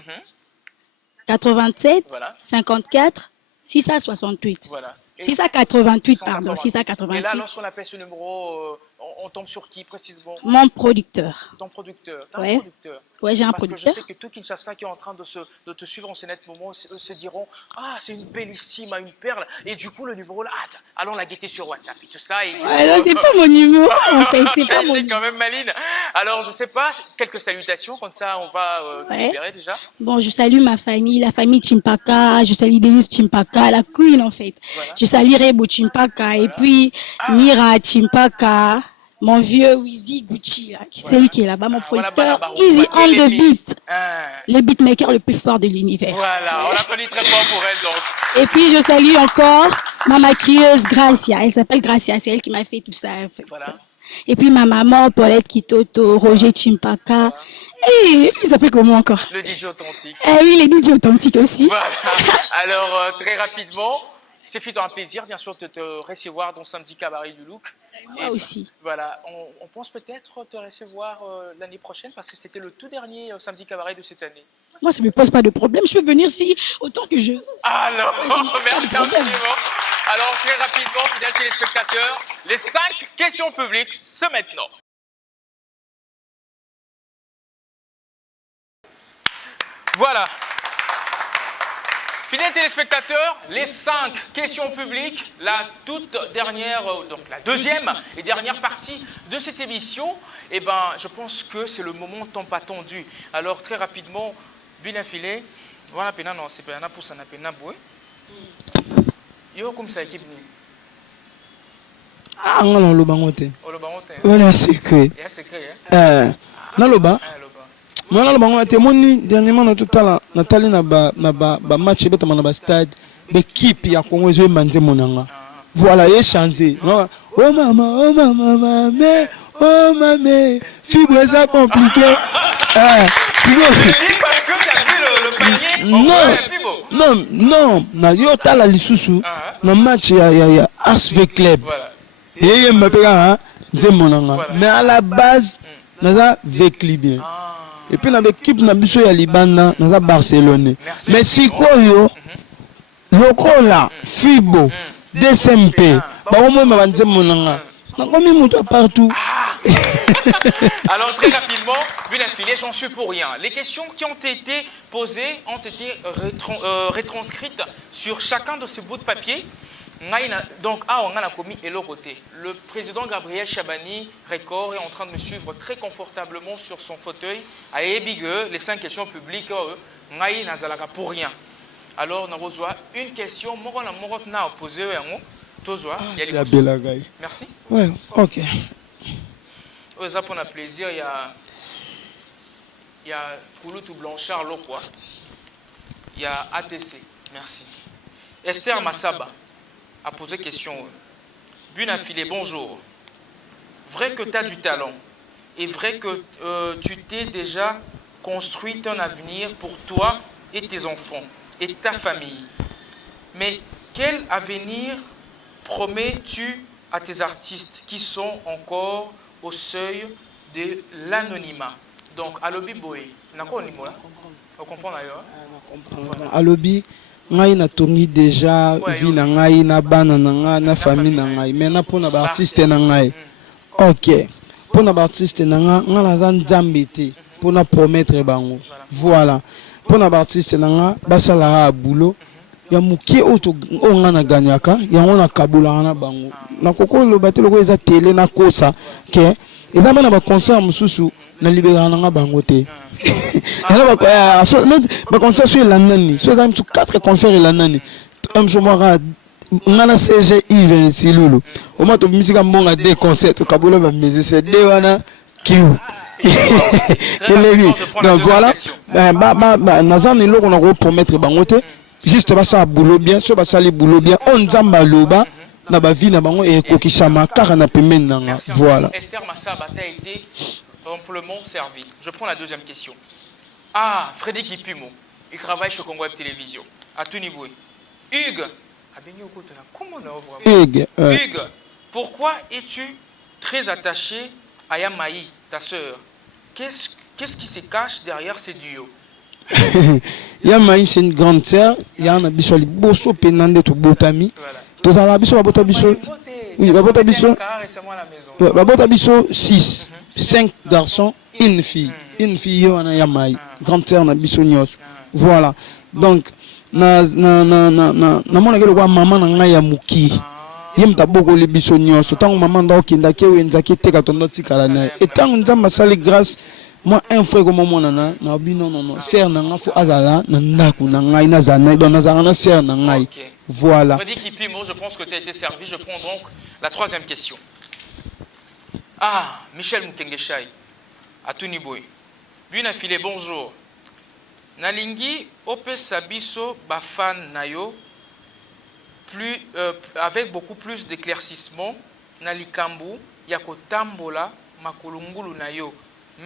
87 voilà. 54 668. Voilà. 688, pardon, 688. Et là, lorsqu'on appelle ce numéro, on tombe sur qui précisément? Mon producteur. Ton producteur. Ouais. Un producteur. Ouais, j'ai un producteur. Parce que je sais que tout Kinshasa qui est en train de te suivre en ces nets moments se diront ah, c'est une bellissime, une perle. Et du coup, le numéro là, allons la guetter sur WhatsApp et tout ça. Et ouais, non, c'est pas mon numéro en fait. C'est pas mon numéro. Quand même maline. Alors, je sais pas, quelques salutations, comme ça, on va te libérer déjà. Bon, je salue ma famille, la famille Chimpaka. Je salue Denise Chimpaka, la queen en fait. Voilà. Je salue Rebo Chimpaka voilà. Et puis Mira Chimpaka. Mon vieux Wizzy Gucci, c'est lui qui est là-bas, mon producteur, Easy on the beat, le beatmaker le plus fort de l'univers. Voilà, on l'applaudit très fort pour elle donc. Et puis je salue encore ma maquilleuse Gracia, elle s'appelle Gracia, c'est elle qui m'a fait tout ça. Voilà. Et puis ma maman Paulette Kitoto, Roger Chimpaka, et il s'appelle comment encore? Le DJ authentique. Eh oui, le DJ authentique aussi. Voilà. Alors très rapidement. C'est fait un plaisir, bien sûr, de te recevoir dans Samedi Cabaret du Look. Moi aussi. Voilà, on pense peut-être te recevoir l'année prochaine parce que c'était le tout dernier Samedi Cabaret de cette année. Moi, ça ne me pose pas de problème. Je peux venir si autant que je veux. Alors, merci infiniment. Alors, très rapidement, fidèles téléspectateurs, les 5 questions publiques, c'est maintenant. Voilà. Fidèles téléspectateurs, les 5 questions publiques, la toute dernière, donc la deuxième et dernière partie de cette émission, eh ben, je pense que c'est le moment tant attendu. Alors très rapidement, bien affilé, voilà, non, c'est pas un pour ça, n'a pas yo comme ça équipe ni. Ah, on le bangote. On le bangote. Voilà, secret. Il y a secret, non le ban. Moi là bango témoigné dernièrement dans tout là Nathalie na ba match beta na ba stade l'équipe ya Congo je manje monanga voilà il changé oh maman mais oh maman fibre ça compliqué tu vois parce que tu as vu le panier non na yo tala lisusu na match ya ASV Club voilà et Mbappé hein nze monanga mais à la base naza Veclibien. Et puis dans l'équipe na biso ya Libanda naza Barcelone. Mais sikoyo lokola Fibo DSMP ba au moins banze monanga. Na komi muto partout. Alors très rapidement, une affilée, j'en suis pour rien. Les questions qui ont été posées ont été retranscrites sur chacun de ces bouts de papier. Donc, on a commis et le côté. Le président Gabriel Chabani Record est en train de me suivre très confortablement sur son fauteuil. À Ebigue, les 5 questions publiques, Ngaï Nazalaka pour rien. Alors, on reçoit une question. Moi, on a posé merci. Ouais, ok. Ça pour un plaisir, il y a Kouloutou Blanchard Lokwa. Il y a ATC. Merci. Esther Massaba a posé question. Bunafilé, bonjour. Vrai que tu as du talent et vrai que tu t'es déjà construit un avenir pour toi et tes enfants et ta famille. Mais quel avenir promets-tu à tes artistes qui sont encore au seuil de l'anonymat? Donc, Alobi Boé, on comprend d'ailleurs. Alobi, ngai na tongi déjà vie na ngai na bana na ngai na famille na ngai mais na pona ba artiste na ngai ok pona ba artiste na ngai ngala za nzambe te pona promettre bango voilà pona ba artiste na ngai basala boulot ya mukie oto onga na ganyaka ya ngona kabula na bango na kokolo batelo ko eza télé na kosa ke eza bana ba concert mususu na libéra na bango te alors ba concert sur la nani so za 4 concerts la nani am jomara ngana CG Yves Silulu au moins to musique mbonga des concerts kabula ba musicien de wana kiu donc voilà nazan elo on a promettre bangote juste ba ça boulot bien so ba sali boulot bien on nzamba loba na ba vie na bango e kokisama car na pemene nanga voilà. Esther Massaba a été amplement servi. Je prends la deuxième question. Ah, Frédéric Ipimo, il travaille chez Congo Web Télévision à Tuniboué. Hugues, Hugues, pourquoi es-tu très attaché à Yamaï, ta sœur? Qu'est-ce qui se cache derrière ces duos? Yamaï, c'est une grande sœur. Il y a un bisou, bosso penande to botami. Tous à la bisou, babota bisou. Oui, babota bisou. Babota bisou 6, 5 garçons, une fille. Une fille, on a Yamaï. Grande sœur, on a bisou nyos. Voilà. Donc, na mona kelo kwa mama na ngai ya muki yemta boko le biso nyonso tango mama ndo kinda ke wenza ke teka tondo tikala na et tango nzamba sali grâce moi un frère comme mona na bi non sœur na ngafu azala na ndaku na ngai na zana do na zana sœur na ngai voilà. Je pense que tu as été servi. Je prends donc la troisième question. Ah, Michel Mukengeshai à Tuniboy. Buna filé, bonjour. Nalingi opesa biso bafan nayo plus avec beaucoup plus d'éclaircissement na likambu ya kotambola makolungulu nayo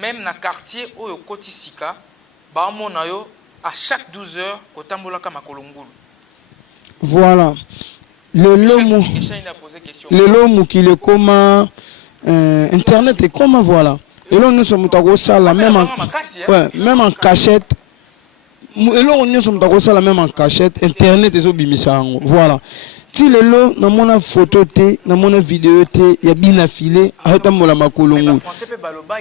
même na quartier oyo kotisika ba mona yo à chaque 12 heures kotambola ka makolungulu. Voilà. Le lomu qui le comment internet et comment voilà. Et là nous sommes au sala même en cachette. Et là, on sommes ça la même en cachette, internet et obimisango. Voilà. Si le lot, dans mon photo, dans mon vidéo, il y a bien affilé, à la makolongo. Il n'y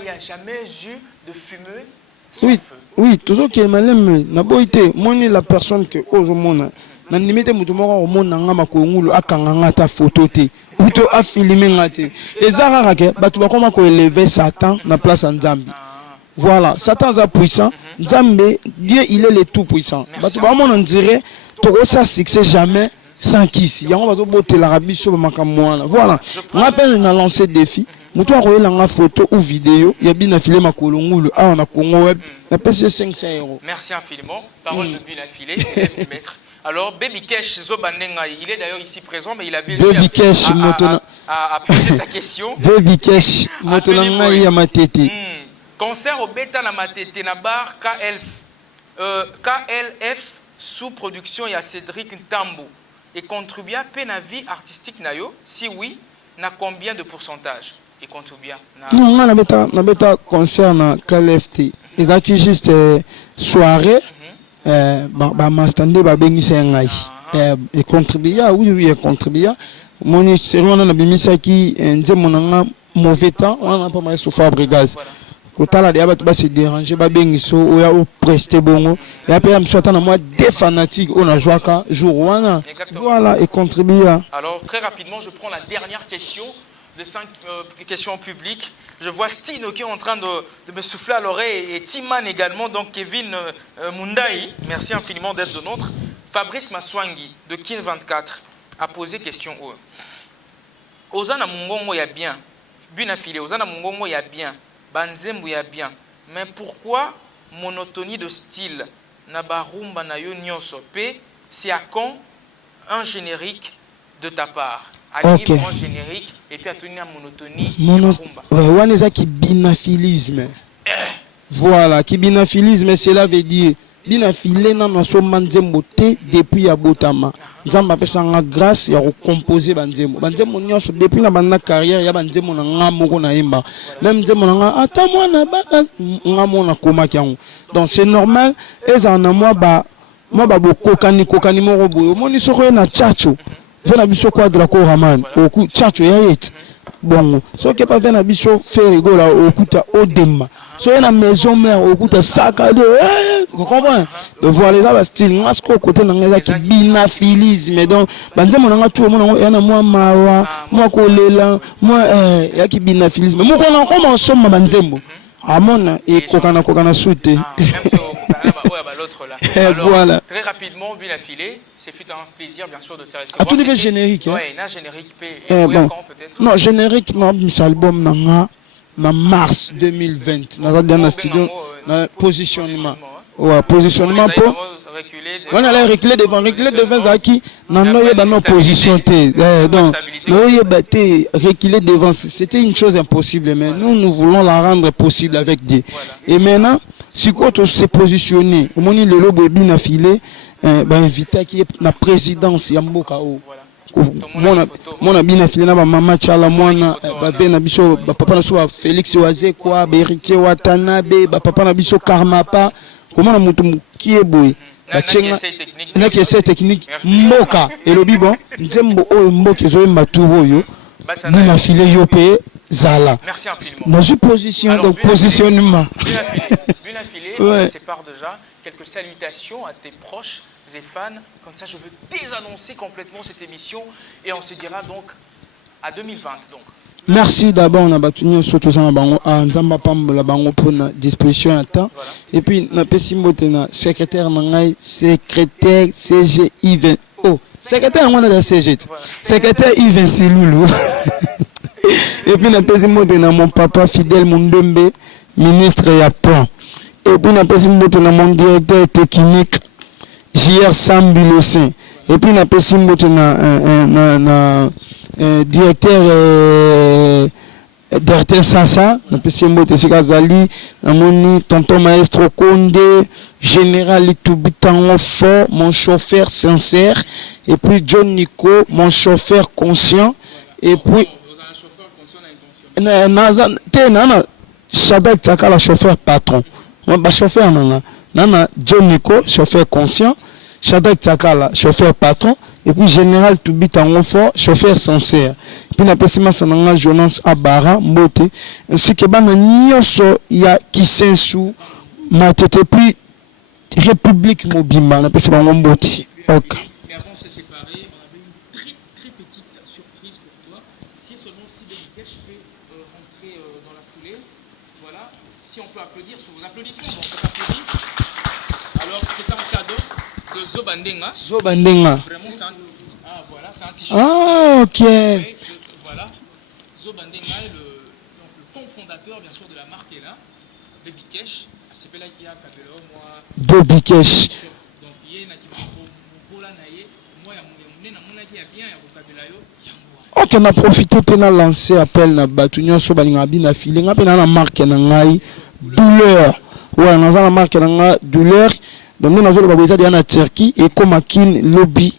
a jamais eu de fumée sans oui, feu. Oui, toujours qui est malin, n'a pas été, moi, la personne que, oh, je m'en na limite mutumoko au monde nga makongulu akanganga ta photo te uto a filmer ngate ezara rake batu bakoma ko élever Satan na place en Zambie. Voilà, Satan est puissant, Nzambe, Dieu il est le tout puissant. Batu bakoma on dirait to ça succès jamais sans kiss. Yango bato bote la rabi sur makamwana. Voilà. On appelle na lancer défi. Mutu a la nga photo ou vidéo, il y a bien affilé ma kolongulu ah on a Congo Web, na payé 500 €. Merci infiniment. Parole de bien affilé, maître. Alors, Baby Kesh Zobanenga, il est d'ailleurs ici présent, mais il avait à poser sa question. Baby Kesh Motonanga Yamatete. Concert au Beta Namatete, Nabar KLF sous production, il y a Cédric Ntambo. Et contribue à la vie artistique, Nayo? Si oui, na combien de pourcentage? Et contribue non, on a beta concert na KLFT. Et là, tu juste soirée. Mastande babengisa ngai et contribuer oui contribuer moni selon na bimisa ki nzemo nanga mauvais temps on a pas mal souffert brigaz kotala dia bato ba se déranger babengiso oya o prester bongo et après am swata na moi des fanatiques on a jouaka jour wana voilà et contribuer. Alors très rapidement je prends la dernière question de 5 questions publiques. Je vois Stino qui est en train de me souffler à l'oreille et Timan également, donc Kevin Mundaï, merci infiniment d'être de nôtre. Fabrice Maswangi de Kin 24 a posé question. Ozana Mungongo ya bien, Bunafile, Ozana Mungongo ya bien, Banzembu ya bien, mais pourquoi monotonie de style Nabarumba na yo nyoso pe, c'est à quand un générique de ta part? Ok. Générique et puis à tenir monotonie. Ouais, ça qui binaphilisme. Voilà, qui binaphilisme, cela veut dire binafilé na so manzembo te depuis ya botama. Nzamba pesa nga grâce ya recomposer banzembo. Banzembo nyonso depuis na banda carrière ya banzembo na nga moko na imba. Même nzembo na nga ata mwana ba nga mona koma kyango. Donc c'est normal eza na moi ba kokani moko boyo. Moni soko na chacho. Vena biso quadra ko raman oku chacho ya yet bongo so ke pa vena biso faire gola okuta odemba so na maison mère okuta saka de vous comprenez de voir les aba style ngasko côté na ngeza ki binaphilisme donc banzemo na ngatu mona ya na moi mawa moi kolela moi ya ki binaphilisme mo kona ko mo soma banzembo amona e kokana soute même so l'autre Voilà. Et Alors, voilà. très rapidement, Bulle Affilée, c'est fut un plaisir, bien sûr, de te recevoir. À tout niveau générique. Oui, un générique. Bon. Quand peut-être? Non, générique, non, mis album, en mars 2020. Dans un studio, positionnement. Ouais, positionnement pour. On a reculé devant Zaki. Non, non, il y a nos positions. Donc, reculer devant. C'était une chose impossible, mais nous voulons la rendre possible avec Dieu. Et maintenant, si on s'est positionné, au moment où le lobe est bien affilé, invité qui est la présidence, Yamboka. Mon bien affilé na maman Chala mwana bave na biso papa na so Félix Oazé quoi Beritier Watanabe papa na biso Karmapa comment na mutu qui est boy na qui essaie technique mboka elobi bon nzembo oyo mboka ezo maturo yo bien affilé yo pe zala dans une position. Alors, donc positionnement bien affilé on se sépare déjà. Quelques salutations à tes proches et fans. Comme ça, je veux désannoncer complètement cette émission et on se dira donc à 2020. Donc. Merci d'abord, on a battu surtout ça en Zamba Pambola Bango pour la disposition à temps. Et puis, on a Pessimotena, secrétaire Nangai, secrétaire CGI. Oh, secrétaire on a la CG. Secrétaire Yves Siloulou. Et puis, on a Pessimotena, mon papa fidèle Mundombe, ministre et à plan. Et puis, on a Pessimotena, mon directeur technique. JR Sambilossin. Et puis, on a directeur Sasa, on a Zali, tonton Maestro Konde, général Itubitango fort, mon chauffeur sincère, et puis John Nico, mon chauffeur conscient, et puis. Shadak Takala, chauffeur patron. Mon chauffeur, Nana John Nico, chauffeur conscient, Shadak Takala, chauffeur patron, et puis général Tubitango fort, chauffeur sincère. Puis na pesima sananga Jonas Abara Mbote, ainsi que bana nyoso ya Kisensu matete puis République Mobimba na pesima Mbote. OK. Mais avant de se séparer, on avait une très petite surprise pour toi. Si seulement si Belikesh peut rentrer dans la foulée. Voilà. Si on peut applaudir sur vos applaudissements, bon, c'est applaudi. Alors c'est un cadeau de Zobandenga. Zobandenga. Vraiment c'est un voilà, c'est un t-shirt. Ah OK. Voilà. Zobandenga est le cofondateur bien sûr de la marque est là. Belikesh, c'est là qui a Kabelo moi. Belikesh. Donc il y a qui pour la naie, moi il y a mon qui a bien Kabela yo. OK, on a profité pour lancer appel na batunyo so balinga bina filé nga pe na marque na ngai douleur. Ouais, na za la marque na nga douleur. Donc nous avons besoin de na Turquie et comme akin lobby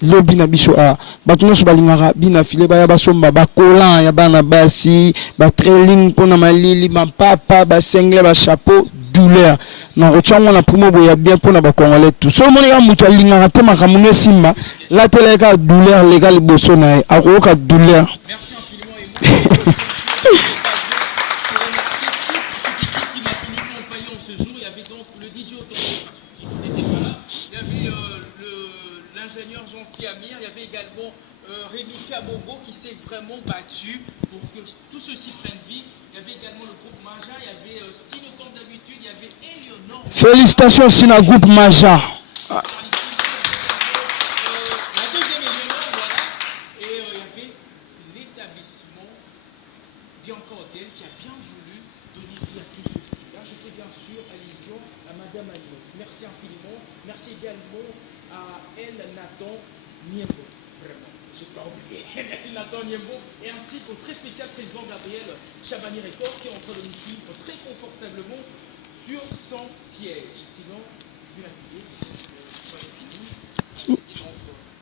na biso a batunyo so balinga bina filé ba ya basomba ba collant ya bana basi ba trailing pona malili ba papa ba sengle ba chapeau douleur na rochango na primo boya bien pona ba congolais tout so moni ka mutu alinga te makamuno simba la tele ka douleur légal boso na akoka douleur. Merci infiniment et moi ce jour, il y avait donc le DJ Automobile parce qu'il n'était pas là. Il y avait l'ingénieur Jean-C Amir, il y avait également Rémi Kabogo qui s'est vraiment battu pour que tout ceci prenne vie. Il y avait également le groupe Maja, il y avait Stino comme d'habitude, il y avait Eleonore. Félicitations Sina groupe Maja. La deuxième Eleonore, voilà. Et il y avait l'établissement Bianca Hotel qui a bien voulu donner vie à tout ceci. Là, je fais bien sûr allusion à Madame Agnès. Merci infiniment. Merci également à El Nathan Niembo. Vraiment, j'ai pas oublié El Nathan Niembo. Et ainsi qu'au très spécial président Gabriel Chabani Record qui est en train de nous suivre très confortablement sur son siège. Sinon, vu la vidéo, c'est fini. C'était donc